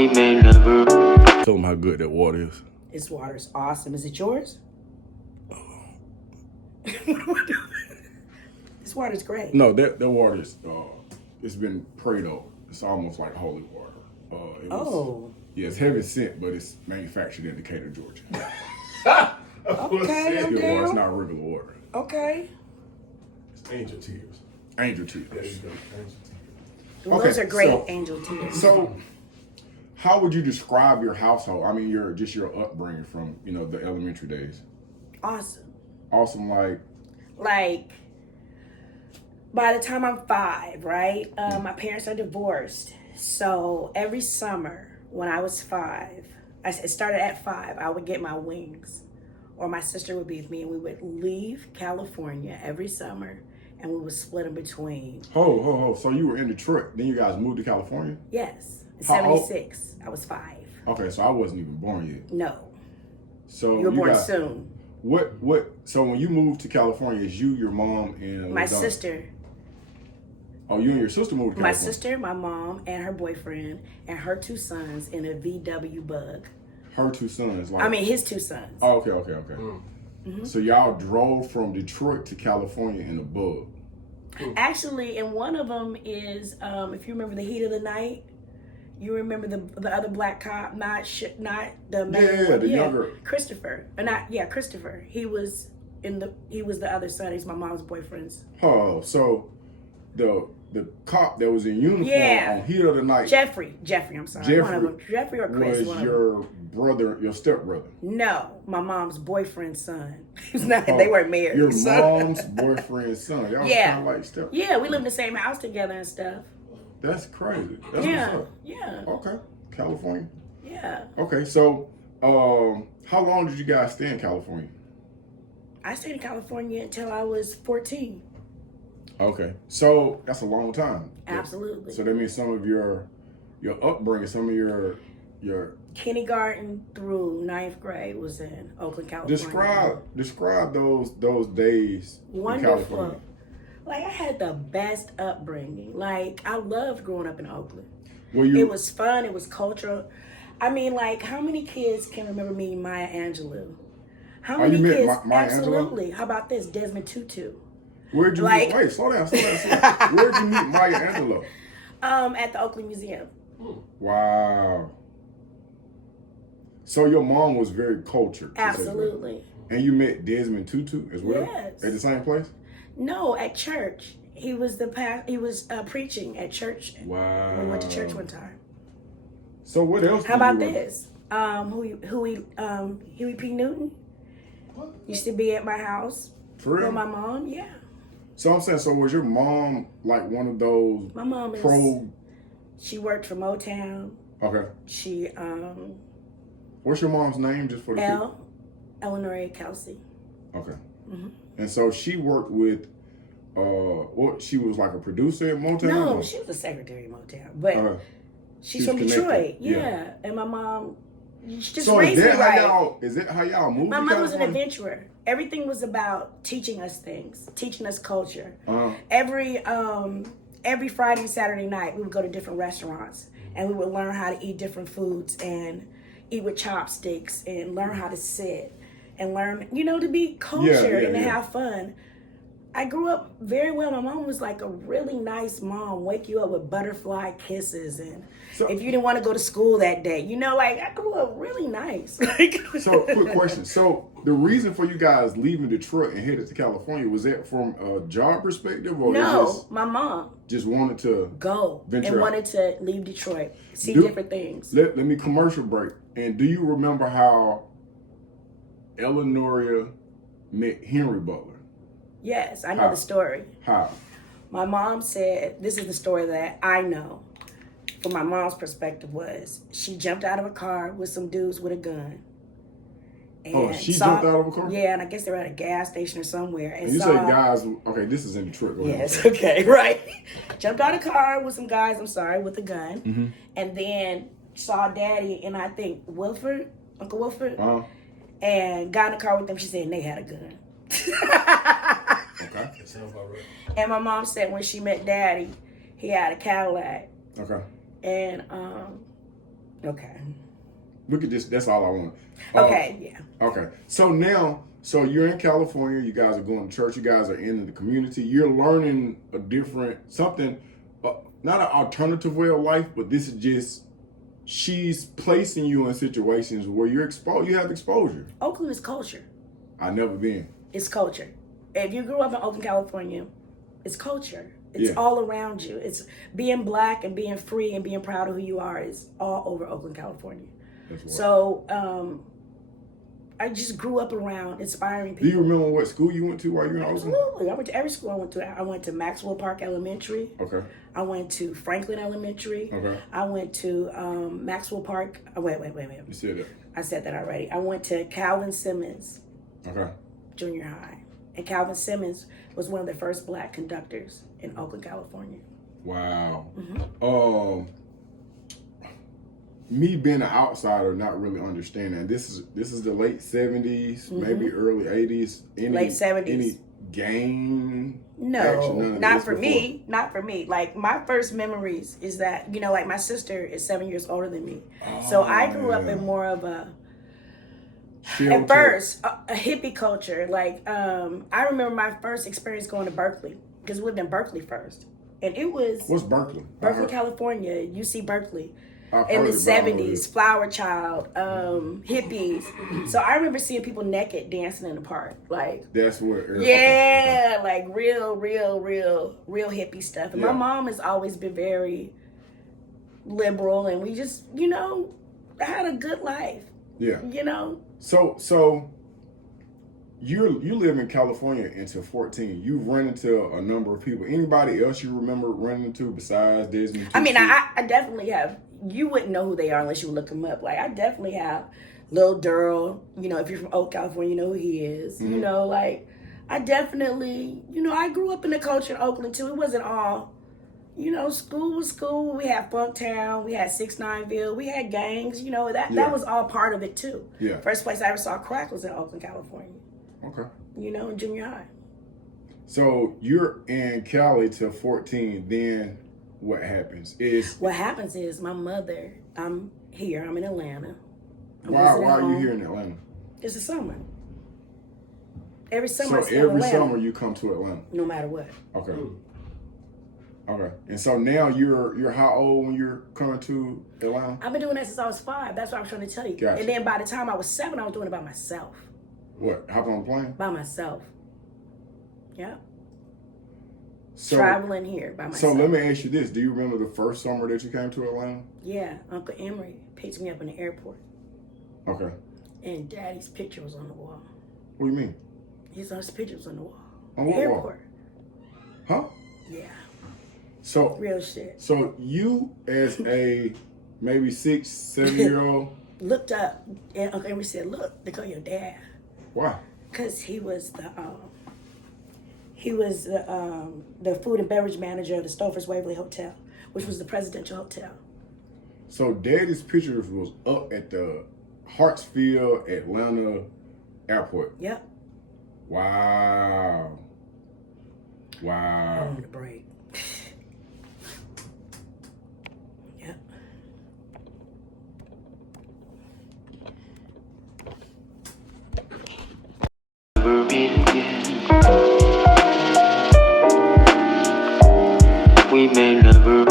we may never. Tell them how good that water is. This water's awesome. Is it yours? This water's great. No, that water is, it's been prayed over. It's almost like holy water. Yeah, it's heavy scent, but it's manufactured in Decatur, Georgia. Okay, I'm It's down. It's not regular water. Okay. It's angel tears. Angel tears. There you go. Angel tears. Well, those are great angel tears. So, how would you describe your household? I mean, your upbringing from, the elementary days. Awesome. Awesome, Like, by the time I'm 5, right? My parents are divorced. So every summer when I was 5, it started at 5, I would get my wings. Or my sister would be with me, and we would leave California every summer, and we would split in between. So you were in Detroit, then you guys moved to California? Yes. In How 76. I was 5. Okay, so I wasn't even born yet. No. So you were born soon. So when you moved to California, is you, your mom, and my sister. Oh, you and your sister moved to California? My sister, my mom, and her boyfriend, and her 2 sons in a VW Bug. Her 2 sons? His 2 sons. Oh, okay. Mm-hmm. So y'all drove from Detroit to California in a Bug. Actually, and one of them is, if you remember The Heat of the Night, you remember the other black cop, not the main one. Younger Christopher. Christopher. He was the other son. He's my mom's boyfriend's. Oh, so the cop that was in uniform on Heat of the Night. Jeffrey, I'm sorry. One of them. Jeffrey or Chris. Was your brother, your stepbrother? No, my mom's boyfriend's son. He's not. They weren't married. Your mom's boyfriend's son. Y'all kind of like step. Yeah, we lived in the same house together and stuff. That's crazy. That's what's up. Yeah. Okay. California. Yeah. Okay, so how long did you guys stay in California? I stayed in California until I was 14. Okay, so that's a long time. Absolutely. So that means some of your upbringing, some of your kindergarten through 9th grade was in Oakland, California. Describe those days. Wonderful. In California. Like, I had the best upbringing. Like, I loved growing up in Oakland. It was fun. It was cultural. I mean, like, how many kids can remember meeting Maya Angelou? How many kids? Maya absolutely. Angelou? How about this? Desmond Tutu. Where'd you meet? Wait, slow down. Where'd you meet Maya Angelou? At the Oakland Museum. Wow. So your mom was very cultured. Absolutely. And you met Desmond Tutu as well? Yes. At the same place? No, at church. He was preaching at church. Wow. We went to church one time. So what else? How about this? Huey P. Newton used to be at my house. For real? With my mom, yeah. So I'm saying, so was your mom like one of those? My mom is. She worked for Motown. Okay. She What's your mom's name, just for the Eleanor Kelsey. Okay. Mm-hmm. And so she worked with, she was like a producer at Motown? No, she was a secretary at Motown, but she's from Detroit. Yeah. And my mom just raised me right. Is that how y'all moved? My mom was an adventurer. Everything was about teaching us things, teaching us culture. Every Friday and Saturday night, we would go to different restaurants, and we would learn how to eat different foods and eat with chopsticks and learn how to sit and learn, to be cultured and to have fun. I grew up very well. My mom was like a really nice mom, wake you up with butterfly kisses. And if you didn't want to go to school that day, I grew up really nice. So, quick question. So, the reason for you guys leaving Detroit and headed to California, was that from a job perspective? Or no, my mom just wanted to go venture and wanted to leave Detroit, see different things. Let me commercial break. And do you remember how Eleanor met Henry Butler? Yes, I know the story. How? My mom said, this is the story that I know from my mom's perspective, was she jumped out of a car with some dudes with a gun. And she jumped out of a car? Yeah, and I guess they were at a gas station or somewhere. And you say guys, okay, this is in Detroit. Yes, okay, right. Jumped out of a car with some guys, with a gun. Mm-hmm. And then saw Daddy and I think Uncle Wilford, and got in the car with them. She said, and they had a gun. Okay. That sounds about right. And my mom said when she met Daddy, he had a Cadillac. Okay. And Okay. We could just, that's all I want. Okay, yeah. Okay. So now, so you're in California, you guys are going to church, you guys are in the community, you're learning a different, something, not an alternative way of life, but this is just, she's placing you in situations where you're exposed, you have exposure. Oakland is culture. I've never been. It's culture. If you grew up in Oakland, California, it's culture. It's all around you. It's being black and being free and being proud of who you are is all over Oakland, California. So I just grew up around inspiring people. Do you remember what school you went to while you were in Oakland? Absolutely. I went to every school I went to. I went to Maxwell Park Elementary. Okay. I went to Franklin Elementary. Okay. I went to Maxwell Park. Wait. You said that. I said that already. I went to Calvin Simmons. Okay. Junior high. And Calvin Simmons was one of the first black conductors in Oakland, California. Wow. Mm-hmm. Me being an outsider, not really understanding. This is the late 70s, maybe early 80s. Late 70s. Any gang? No, action, not for me. Not for me. Like, my first memories is that, like, my sister is 7 years older than me. So I grew up in more of a, at first, a hippie culture. Like, I remember my first experience going to Berkeley, because we lived in Berkeley first. And it was... What's Berkeley? Berkeley, California. UC Berkeley. I've In the heard about it. 70s, Flower Child, hippies. So I remember seeing people naked dancing in the park. Like, that's what. Like real hippie stuff. And my mom has always been very liberal, and we just, had a good life. Yeah. So you live in California until 14. You've run into a number of people. Anybody else you remember running into besides Disney? I mean, I definitely have. You wouldn't know who they are unless you look them up. Like, I definitely have Lil Durrell. If you're from Oak, California, you know who he is. Like, I definitely, I grew up in the culture in Oakland too. It wasn't all, school was school. We had Funktown. We had 6-9ville. We had gangs. That was all part of it too. Yeah. First place I ever saw crack was in Oakland, California. Okay. In junior high. So you're in Cali till 14. Then what happens is my mother. I'm here. I'm in Atlanta. Why are you here in Atlanta? It's the summer. Every summer. So every summer you come to Atlanta. No matter what. Okay. Okay. And so now you're how old when you're coming to Atlanta? I've been doing that since I was 5. That's what I was trying to tell you. Gotcha. And then by the time I was 7, I was doing it by myself. What? Hop on a plane? By myself. Yeah. So, traveling here by myself. So let me ask you this. Do you remember the first summer that you came to Atlanta? Yeah. Uncle Emery picked me up in the airport. Okay. And Daddy's picture was on the wall. What do you mean? His picture was on the wall. On what airport. Wall? Huh? Yeah. So real shit. So you as a maybe 6, 7-year-old looked up and Uncle Emery said, "Look, they call your dad." Why? Because he was the food and beverage manager of the Stofers Waverly Hotel, which was the presidential hotel. So Daddy's picture was up at the Hartsfield, Atlanta airport. Yep. Wow. On the break. Yep. Never meet again. We may never